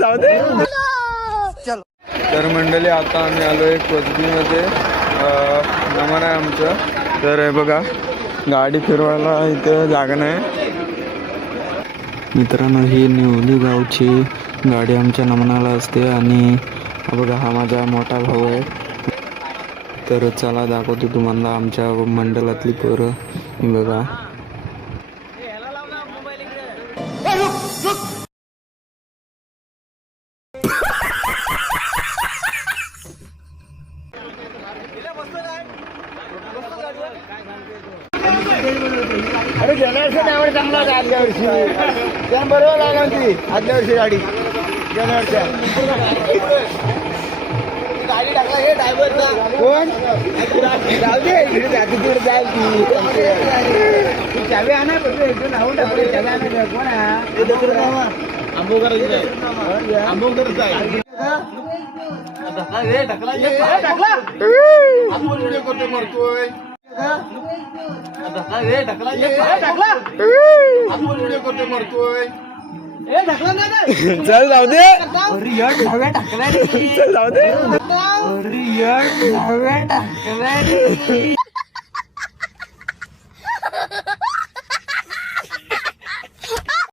जाऊ दे. तर मंडळी आता आम्ही आलोय कोथबीमध्ये. नमन आहे आमचं. तर हे बघा गाडी फिरवायला इथे जागा नाही. मित्रांनो ही निवली गावची गाडी आमच्या नमनाला असते. आणि हा बघा हा माझा मोठा भाऊ आहे. तर चला दाखवतो तुम्हाला आमच्या मंडळातली पोरं. ही बघा अरे गेल्या वर्षी ड्रायव्हर चांगला होता. आदल्या वर्षी त्या बरोबर लागला होती. आदल्या वर्षी गाडी गेल्या वर्षी गाडी टाकला हे ड्रायव्हरचा कोण जाऊ दे इकडे जाती तिकडे जाईल ती चावी आणा पण लावून टाकले. चावी आणा कोण आहे आंबोकर आंबोकर मरतोय. चल जाऊ दे. चल जाऊ दे.